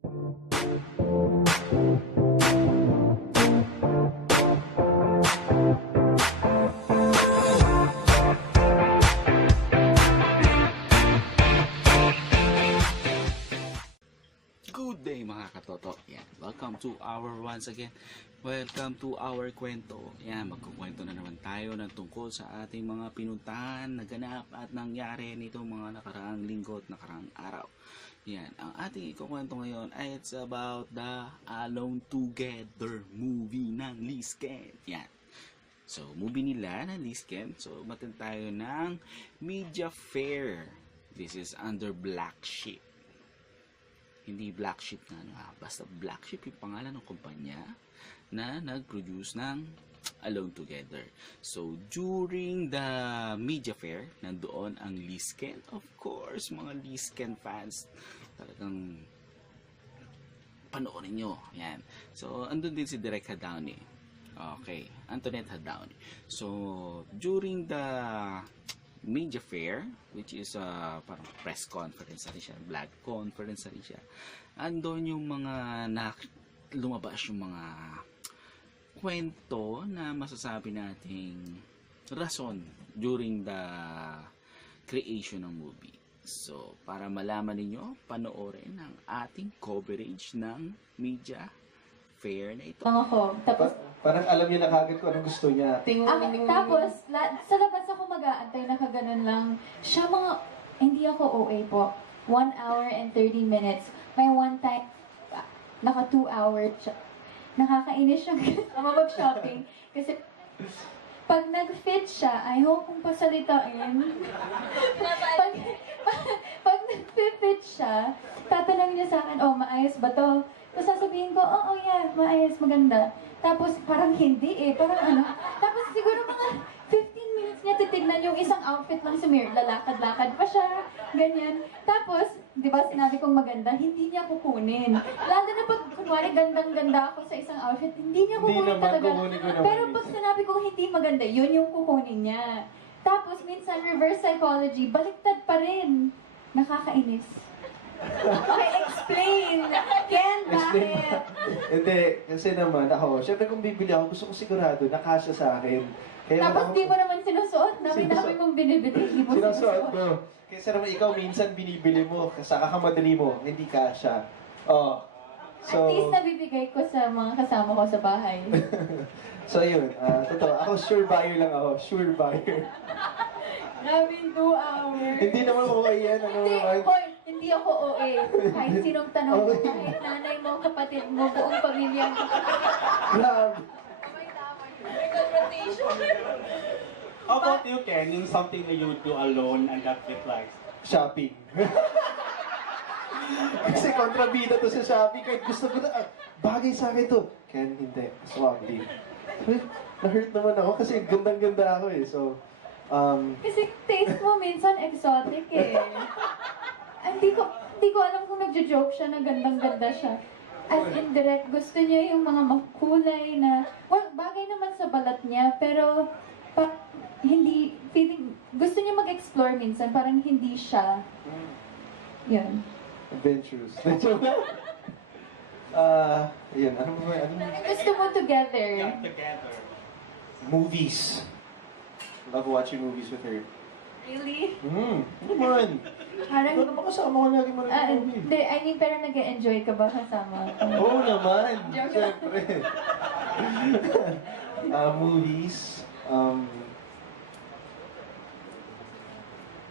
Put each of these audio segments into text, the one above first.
Good day mga katoto. Yan. Welcome to our kwento. Yan, magkukwento na naman tayo ng tungkol sa ating mga pinuntahan, naganap at nangyari nitong mga nakaraang linggo at nakaraang araw. Yan, ang ating ikukwento ngayon ay it's about the Alone Together movie ng Lisken. Yan. So, movie nila ng Lisken. So, matan tayo ng Media Fair. This is under Black Sheep. Hindi Black Sheep na basta Black Sheep yung pangalan ng kumpanya na nag-produce ng Alone Together. So, during the media fair, nandoon ang Lisken. Of course, mga Lisken fans, talagang panoorin nyo. Yan. So, andun din si Direk Jadaone. Okay. Antoinette Jadaone. So, during the media fair, which is parang press conference na rin siya, blog conference na rin siya, andun yung mga lumabas yung mga kwento na masasabi nating rason during the creation ng movie. So, para malaman ninyo, panoorin ang ating coverage ng media fair na ito. Ako, tapos Parang alam niya na kagad kung anong gusto niya. tapos sa labas ako mag-aantay, nakaganon lang. Siya hindi ako OA po. 1 hour and 30 minutes. May one time, naka 2 hours siya. Nakakainis siyang kasama mag-shopping. Kasi pag nag-fit siya, ayaw kong pasalitain. pag nag-fit siya, tatanong niya sa akin, oh, maayos ba to? Tapos sasabihin ko, oh yeah, maayos, maganda. Tapos parang hindi parang ano. Tapos siguro mga 15 minutes niya titignan yung isang outfit lang sa mirror. Lalakad-lakad pa siya, ganyan. Tapos, di ba sinabi kong maganda, hindi niya kukunin. Lalo na pag kunwari gandang-ganda ako sa isang outfit, hindi niya kukunin talaga. Pero pag sinabi kong hindi maganda, yun yung kukunin niya. Tapos minsan reverse psychology, baliktad pa rin. Nakakainis. Okay, explain! Ken, bakit? Hindi, kasi naman ako, syempre kung bibili ako, gusto ko sigurado na kasya sa akin. Kaya Tapos di mo naman sinusuot, dami-dami mong binibili, hindi mo sinusuot mo. Kaya naman ikaw minsan binibili mo, sa kakamadali mo, hindi kasya. Oh. So, at least nabibigay ko sa mga kasama ko sa bahay. So yun, totoo. Ako sure buyer lang ako, sure buyer. Grabe 2 hours. Hindi naman okay yan, ano naman. Hindi ako OA. Kahit sinong tanong mo, kahit nanay mo, kapatid mo, buong pamilya mo. Grabe. May confrontation. How about you, Ken? Yung something that you do alone and that replies? Shopping. Kasi kontrabida to sa Shopee, kahit gusto ko na, bagay sa akin to. Ken, hindi. Swagly. Na-hurt naman ako kasi gandang-ganda ako eh. So, Kasi taste mo minsan exotic eh. Hindi ko alam kung nagjo-joke siya na gandang-ganda siya. As in direct, gusto niya yung mga makulay na, well, bagay naman sa balat niya, pero hindi, gusto niya mag-explore minsan, parang hindi siya. Yun. adventurous. Yun, ano ba? Gusto mo together? Yeah, together. Movies. Love watching movies with her. Really? Ano man? Parang, Ano ba kasama ko lagi mo na movie? hindi, I mean, pero nag-enjoy ka ba kasama? Oo naman. Joke Siyempre. Movies.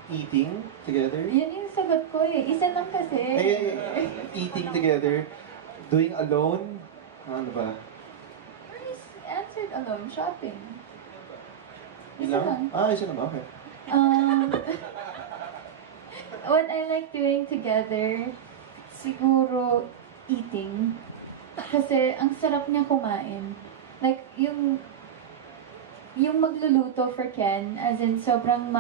Eating together. Yun yung sagot ko eh. Isa lang kasi. Eating together. Doing alone. Ano ba? You already answered alone. Shopping. Isa Ilang? lang. Isa lang. Okay. What I like doing together, siguro eating. Kasi ang sarap niya kumain. Like, yung magluluto for Ken, as in sobrang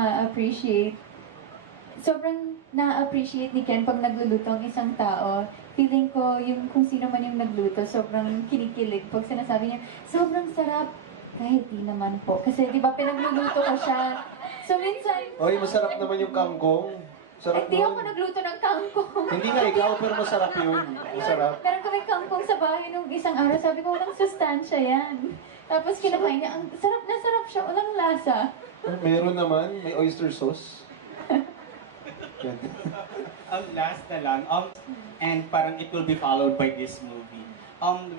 sobrang na-appreciate ni Ken pag nagluluto ang isang tao. Feeling ko, kung sino man yung nagluto, sobrang kinikilig. Pag sinasabi niya, sobrang sarap. Kahit di naman po. Kasi di ba pinagluluto ko siya. So minsan... Oy, masarap naman yung kangkong. Sarap Hindi ako nun. nagluto ng kangkong. Hindi nga ikaw, pero masarap yun. Masarap. Meron kami kangkong sa bahay nung isang araw. Sabi ko, walang sustansya yan. Tapos kinakain niya, ang sarap na sarap siya, walang lasa. Meron naman, may oyster sauce. Yan. Last na lang, and parang it will be followed by this movie.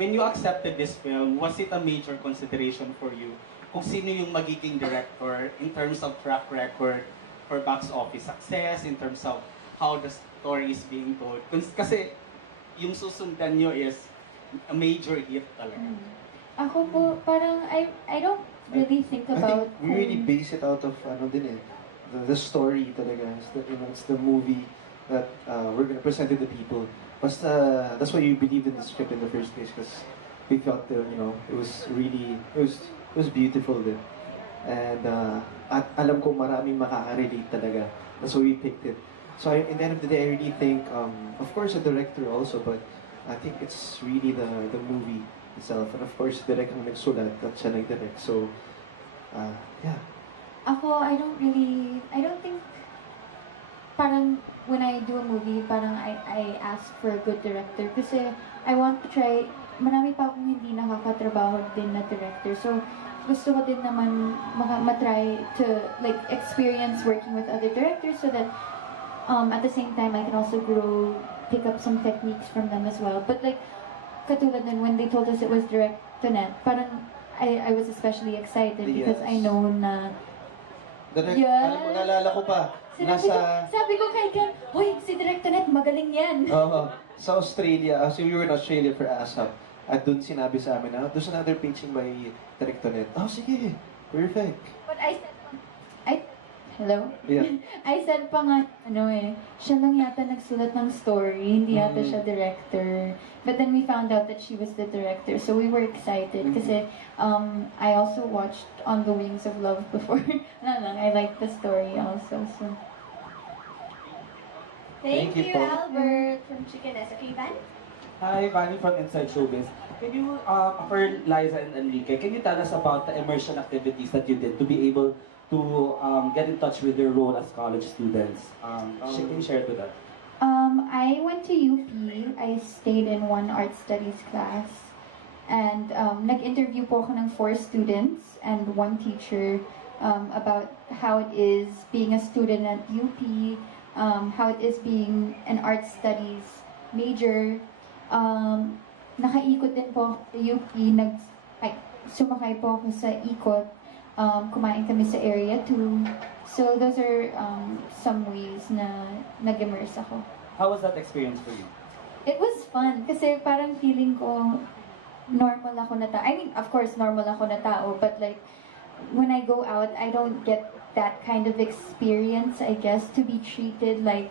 When you accepted this film, was it a major consideration for you? Kung sino yung magiging director in terms of track record for box office success, in terms of how the story is being told. Kasi yung susundan nyo is a major hit talaga. Ako po, parang I don't really think I about... think we really base it out of the story talaga. It's the movie that we're gonna present to the people. Basta, that's why you believed in the script in the first place, because we felt that, it was beautiful din. And at alam ko maraming makaka-relate talaga. That's why we picked it. So in the end of the day, I really think, of course, the director also, but I think it's really the movie itself. And of course, direct ang nagsulat at siya nag-direct. So, yeah. Ako, I don't think, parang when I do a movie, parang I ask for a good director. Kasi I want to try, marami pa akong hindi nakakatrabaho din na director. So, gusto ko din naman matry to like experience working with other directors so that at the same time I can also pick up some techniques from them as well. But like, katulad nun, when they told us it was Direct Antoinette, parang I was especially excited because I know na Alam mo, naalala ko pa, sabi ko kay Ken, hoy, si Direct Antoinette, magaling yan. Sa Australia, so we were in Australia for ASAP. At doon sinabi sa amin na, there's another pitching by Direct Antoinette. Oh, sige. Perfect. But I said, hello? Yeah. I said pa nga, siya lang yata nagsulat ng story, hindi yata siya director. But then we found out that she was the director, so we were excited kasi I also watched On the Wings of Love before. I liked the story also. So. Thank you, Albert from Chickenessa. Okay, Van? Hi, Vanny from Inside Showbiz. Can you, for Liza and Enrique, can you tell us about the immersion activities that you did to be able to get in touch with your role as college students? Can you share it with us? I went to UP. I stayed in one art studies class. And nag-interview po ako ng 4 students and 1 teacher about how it is being a student at UP, how it is being an art studies major. Nakaikot din po ako sa UP, sumakay po ako sa ikot, kumain kami sa area 2. So those are some ways na nag-immerse ako. How was that experience for you? It was fun kasi parang feeling ko normal ako na tao. I mean, of course, normal ako na tao, but like, when I go out, I don't get that kind of experience, I guess, to be treated like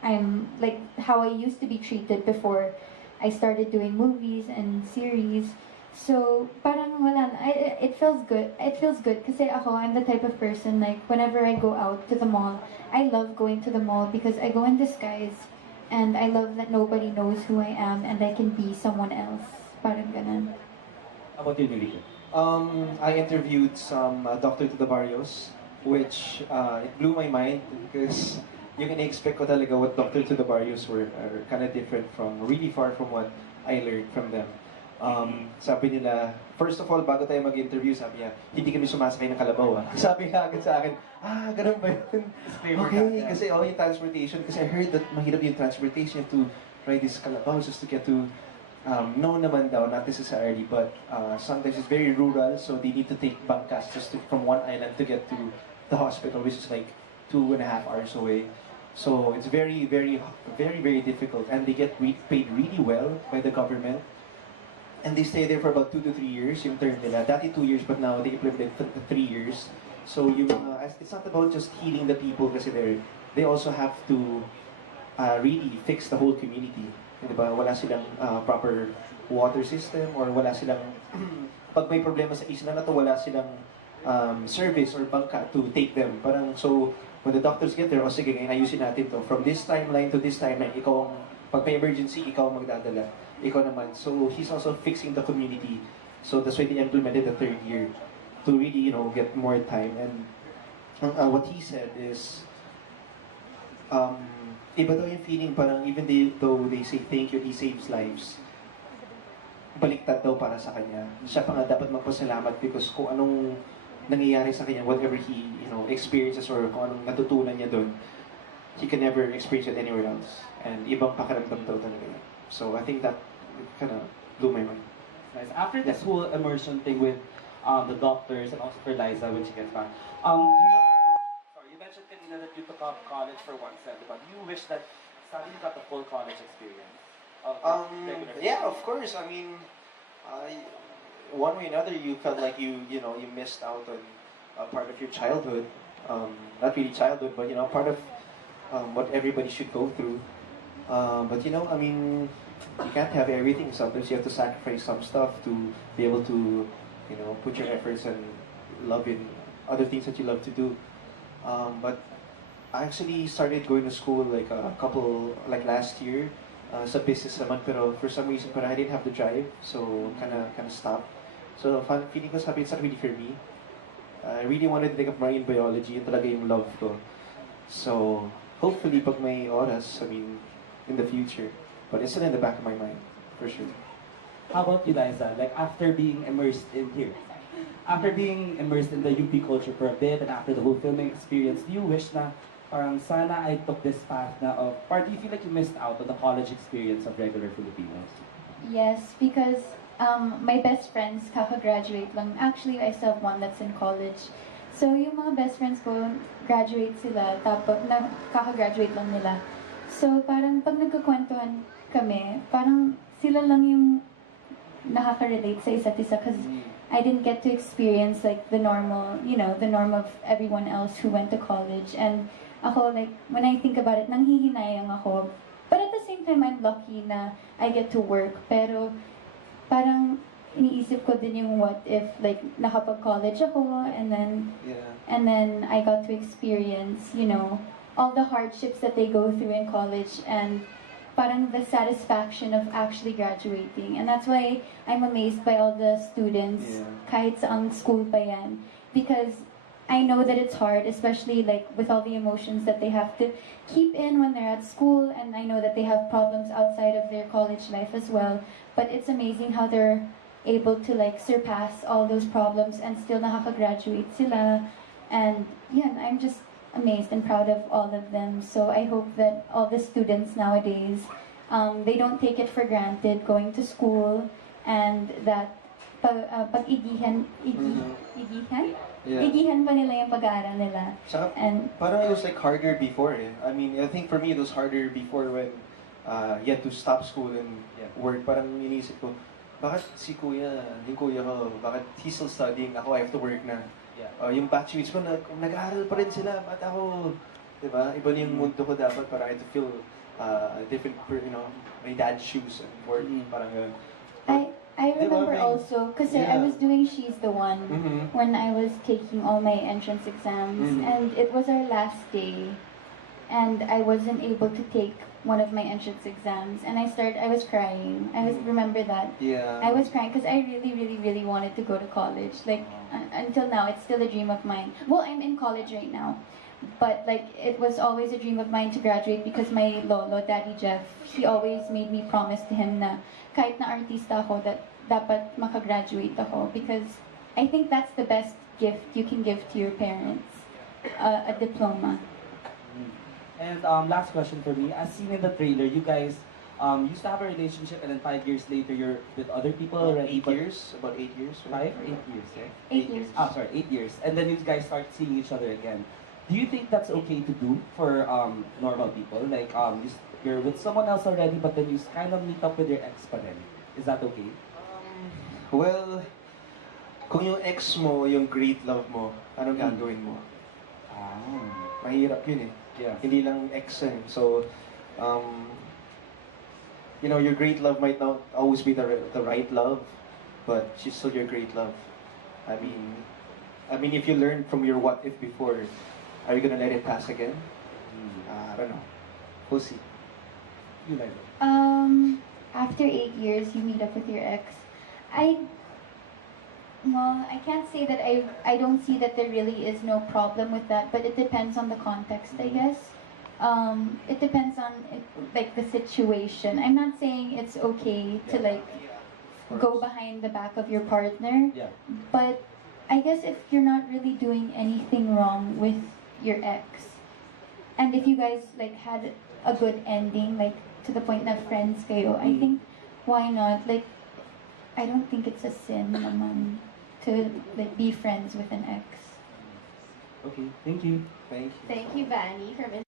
I'm, like, how I used to be treated before I started doing movies and series. So, parang wala na. It feels good. It feels good kasi ako, I'm the type of person, like, whenever I go out to the mall, I love going to the mall because I go in disguise and I love that nobody knows who I am and I can be someone else. Parang ganun. How about you, Enrique? I interviewed some Dr. to the Barrios, which it blew my mind because you can expect ko talaga what Dr. to the Barrios were are kind of different from, really far from what I learned from them. Sabi nila, first of all, bago tayo mag-interview, sabi niya, hindi kami sumasakay ng kalabaw. Sabi niya agad sa akin, ganun ba yun? Okay, kasi yung transportation, kasi I heard that mahirap yung transportation to ride this kalabaw just to get to, no naman daw, not necessarily, but sometimes it's very rural, so they need to take bangkas just from one island to get to the hospital, which is like 2.5 hours away. So it's very, very, very, very difficult, and they get paid really well by the government. And they stay there for about 2 to 3 years, yung term nila. Dati 2 years, but now they implement 3 years. So it's not about just healing the people kasi they also have to really fix the whole community. Diba? Wala silang proper water system or wala silang, pag may problema sa isla na to, wala silang service or bangka to take them. Parang, so, when the doctors get there, sige, ngayon ayusin natin to. From this timeline to this timeline, ikaw ang, pag may emergency, ikaw ang magdadala. Ikaw naman. So, he's also fixing the community. So, that's why they implemented the 3rd year to really, get more time. And what he said is, um, iba daw yung feeling, parang even though they say thank you, he saves lives, baliktad daw para sa kanya. Siya pa nga dapat magpasalamat because kung anong nangyayari sa kanya, whatever he, experiences or kung anong natutunan niya doon, he can never experience it anywhere else. And ibang pakiramdam daw talaga yun. So I think that kind of blew my mind. Nice. After this whole immersion thing with the doctors and also for Liza when she gets back, you mentioned kanina that you took up college for one set, but you wish that Sally got the full college experience. Yeah, of course. I mean, one way or another, you felt like you missed out on a part of your childhood. Not really childhood, but part of what everybody should go through. But I mean, you can't have everything. Sometimes you have to sacrifice some stuff to be able to, put your efforts and love in other things that you love to do. But I actually started going to school like last year. Sa business naman, pero for some reason, I didn't have the drive, so kind of stopped. So feeling ko sabi, it's not really for me. I really wanted to take up marine biology, yun talaga yung love ko. So hopefully, pag may oras, I mean, in the future. But it's still in the back of my mind, for sure. How about you, Liza? Like after being immersed in here, after being immersed in the UP culture for a bit, and after the whole filming experience, do you wish na parang sana I took this path na of, or do you feel like you missed out on the college experience of regular Filipinos? Yes, because my best friends kaka-graduate lang. Actually, I still have one that's in college. So yung mga best friends ko, graduate sila, tapos kaka-graduate lang nila. So parang pag nagkukwentuhan kami, parang sila lang yung nakaka-relate sa isa't isa because I didn't get to experience like the normal, the norm of everyone else who went to college. And ako, like, when I think about it, nanghihinayang ako. But at the same time, I'm lucky na I get to work. Pero parang iniisip ko din yung what if, like, nakapag-college ako and then I got to experience, all the hardships that they go through in college and parang the satisfaction of actually graduating. And that's why I'm amazed by all the students, kahit sa ang school pa yan. Because I know that it's hard, especially like with all the emotions that they have to keep in when they're at school, and I know that they have problems outside of their college life as well. But it's amazing how they're able to like surpass all those problems and still nakaka-graduate sila. And yeah, I'm just amazed and proud of all of them. So I hope that all the students nowadays, they don't take it for granted going to school, and that igihan pa nila yung pag-aaral nila. Saka, And parang it was like harder before eh. I mean, I think for me it was harder before when you had to stop school and work. Parang inisip ko, bakit si kuya, yung kuya ko, bakit he's still studying, ako I have to work na. Yung batchmates ko, nag-aaral pa rin sila, ba't ako, diba? Iba na yung mundo ko dapat para I had to feel different, my dad's shoes and work, parang gano'n. I remember also, because I was doing She's the One when I was taking all my entrance exams, and it was our last day, and I wasn't able to take one of my entrance exams, and I was crying. Remember that. Yeah. I was crying because I really, really, really wanted to go to college. Like, until now, it's still a dream of mine. Well, I'm in college right now. But like, it was always a dream of mine to graduate because my lolo, Daddy Jeff, he always made me promise to him na kahit na artista ako, that dapat makagraduate ako, because I think that's the best gift you can give to your parents, a diploma. And last question for me, as seen in the trailer, you guys used to have a relationship, and then 5 years later you're with other people already. 8 years? About 8 years? 5 or 8 years, eh? 8 years. Sorry, 8 years. And then you guys start seeing each other again. Do you think that's okay to do for normal people? Like, you're with someone else already, but then you kind of meet up with your ex pa din. Is that okay? Well, kung yung ex mo, yung great love mo, anong gagawin mo? Mahirap yun eh. Yeah. Hindi lang ex eh. So, your great love might not always be the right love, but she's still your great love. I mean, if you learned from your what if before, are you gonna let it pass again? I don't know. We'll see. You like it? After 8 years, you meet up with your ex. I can't say that I don't see that there really is no problem with that, but it depends on the context, I guess. it depends on like the situation. I'm not saying it's okay to like go behind the back of your partner, Yeah. but I guess if you're not really doing anything wrong with your ex, and if you guys like had a good ending, like to the point na friends kayo, I think why not? Like, I don't think it's a sin naman to like be friends with an ex. Okay, thank you. Thank you. Thank you, Vanny, from